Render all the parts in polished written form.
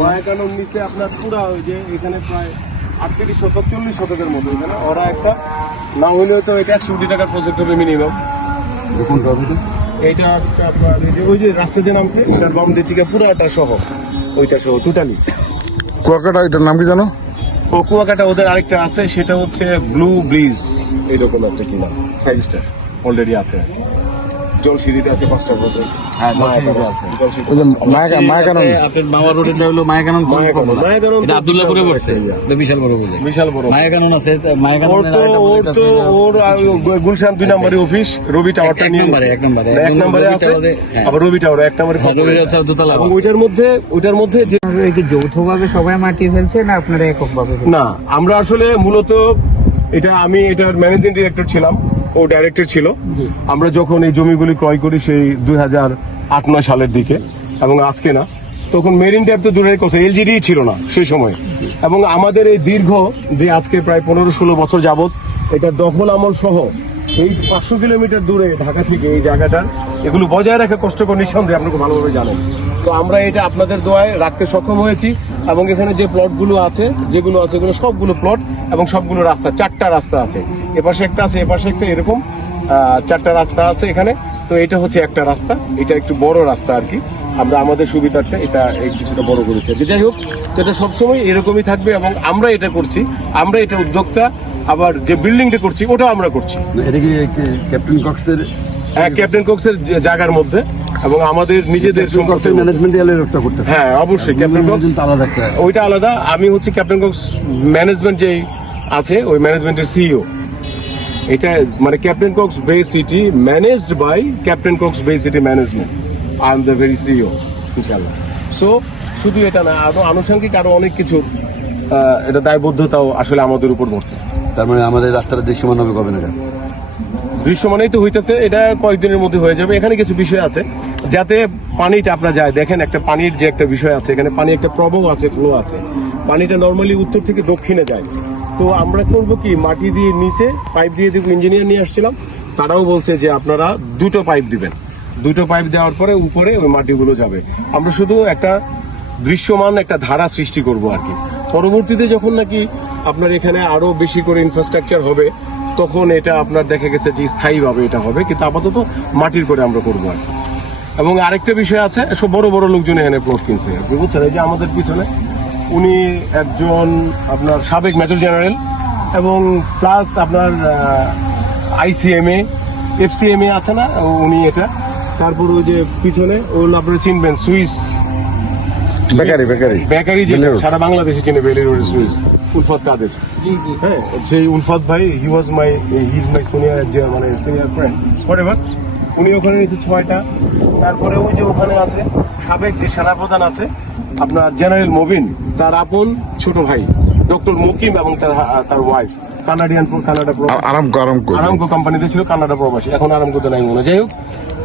মায়াকানন নিচে আপনার পুরা ওই যে এখানে প্রায় 38 শতক 40 শতকের মতো এখানে ওরা একটা না হইলেও তো এটা 100 কোটি টাকার প্রজেক্ট হবে মিনিমাম। এইটা আপনার ওই যে রাস্তা যে নামছে এটার বাম দিক থেকে পুরাটা সহ ওইটা সহ টোটালি। কুয়াকাটা এটার নাম কি জানো? ও কুয়াকাটা ওদের আরেকটা আছে সেটা হচ্ছে ব্লু ব্রিজ এরকম একটা কিনা 5 স্টার অলরেডি আছে। জলসিঁড়িতে আছে 5টা প্রজেক্ট। হ্যাঁ জলসিঁড়িতে আছে। মায়াকানন আপনার মামা রোডেরটা হলো মায়াকানন। এটা আব্দুল্লাহপুরে পড়ছে। এটা বিশাল বড় বুঝে। বিশাল বড় মায়াকানন আছে। মায়াকানন ওর গুলশান 2 নম্বরের অফিস রবি টাওয়ারটা নিয়ে এক নম্বরে আছে। আবার রবি টাওয়ার 1 নম্বরে দোতলা। ওইটার মধ্যে যে যৌথভাবে সবাই মাটি ফেলছে না আপনারা এককভাবে? না, আমরা আসলে মূলত আমি এটার ম্যানেজিং ডিরেক্টর ছিলাম, ও ডাইরেক্টর ছিল। আমরা যখন এই জমিগুলি ক্রয় করি সেই 2008-9 সালের দিকে, এবং আজকে না, তখন মেরিন ড্রাইভ তো দূরের কথা, এলজিডি ছিল না সেই সময়। এবং আমাদের এই দীর্ঘ যে আজকে প্রায় 15-16 বছর যাবত এটা দখল আমল সহ এই 500 কিলোমিটার দূরে ঢাকা থেকে এই জায়গাটার এগুলো বজায় রাখা কষ্টকর, নিঃসন্দেহে আপনাকে ভালোভাবে জানেন। তো আমরা এটা আপনাদের দোয়ায় রাখতে সক্ষম হয়েছি। এবং এখানে যে প্লটগুলো আছে যেগুলো আছে এগুলো সবগুলো প্লট এবং সবগুলো রাস্তা, 4টা রাস্তা আছে, এপাশে একটা আছে, এপাশে একটা, এরকম 4টা রাস্তা আছে এখানে। তো এটা হচ্ছে একটা রাস্তা, এটা একটু বড় রাস্তা আর কি। আমরা আমাদের সুবিধার্থে এটা কিছুটা বড় করেছি আর কি। যাই হোক, তো এটা সবসময় এরকমই থাকবে এবং আমরা এটা করছি, আমরা এটা উদ্যোক্তা। আবার যে বিল্ডিংটা করছি ওটাও আমরা করছি। এটা কি ক্যাপ্টেন কক্সের? হ্যাঁ, ক্যাপ্টেন কক্সের জায়গার মধ্যে, এবং আমাদের নিজেদের ম্যানেজমেন্ট এলাকা করতে। হ্যাঁ অবশ্যই, ক্যাপ্টেন কক্স আলাদা একটা, ওইটা আলাদা। আমি হচ্ছে ক্যাপ্টেন কক্স ম্যানেজমেন্ট যে আছে ওই ম্যানেজমেন্টের সিইও। এটা মানে captain Cox Bay city managed by captain Cox Bay city management. I am the very CEO ইনশাআল্লাহ। সো শুধু এটা না, আরো আনুষঙ্গিক আরো অনেক কিছু এটা দায়বদ্ধতাও আসলে আমাদের উপর বর্তমান। তার মানে আমাদের রাস্তাটা দৃশ্যমান হবে কবে না? দৃশ্যমানেই তো হইতেছে, এটা কয়েকদিনের মধ্যে হয়ে যাবে। এখানে কিছু বিষয় আছে যাতে পানিটা আপনারা যায় দেখেন, একটা পানির যে একটা বিষয় আছে এখানে, পানি একটা প্রবাহ আছে, ফ্লো আছে। পানিটা নর্মালি উত্তর থেকে দক্ষিণে যায়। তো আমরা করব কি, মাটি দিয়ে নিচে পাইপ দিয়ে দিব। ইঞ্জিনিয়ার নিয়ে আসছিলাম, তারাও বলছে যে আপনারা 2টো পাইপ দিবেন। 2টো পাইপ দেওয়ার পরে উপরে ওই মাটিগুলো যাবে। আমরা শুধু একটা দৃশ্যমান একটা ধারা সৃষ্টি করব আর কি। পরবর্তীতে যখন নাকি আপনার এখানে আরো বেশি করে ইনফ্রাস্ট্রাকচার হবে তখন এটা আপনার দেখা গেছে যে স্থায়ীভাবে এটা হবে, কিন্তু আপাতত মাটির করে আমরা করবো আর কি। এবং আরেকটা বিষয় আছে, সব বড় বড় লোকজন এখানে প্লট কিনছে, বুঝছেন? এই যে আমাদের পিছনে উনি একজন আপনার সাবেক মেজর জেনারেল, এবং প্লাস আপনার ICMA FCMA আছে না, উনি এটা। তারপর ওই যে পিছনে ওর আপনারা চিনবেন, সুইস বেকারি যেটা সারা বাংলাদেশে চিনে, বেলি রোড সুইস, উলফত কাদের। হ্যাঁ, সেই উলফত ভাই, হি ইজ মাই সিনিয়র, মানে সিনিয়র ফ্রেন্ড হোয়াটএভার। উনি ওখানে 6টা। তারপরে ওই যে ওখানে আছে সাবেক যে সেনাপ্রধান আছে আপনার জেনারেল মোবিন, তার আপন ছোট ভাই ডক্টর মুকিম, এবং তার ওয়াইফ কানাডা আরামকো কোম্পানিতে ছিল, কানাডা প্রবাসী, এখন আরামকোতে নাই মনে। যাই হোক,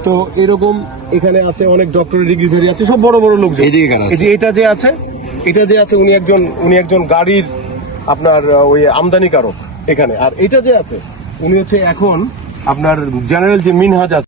তো এরকম এখানে আছে অনেক ডক্টরের ডিগ্রিধারী আছে, সব বড় বড় লোকজন। এই যে এটা যে আছে উনি একজন গাড়ির আপনার ওই আমদানিকারক এখানে। আর এটা যে আছে উনি হচ্ছে এখন আপনার জেনারেল যে মিনহাজ আছে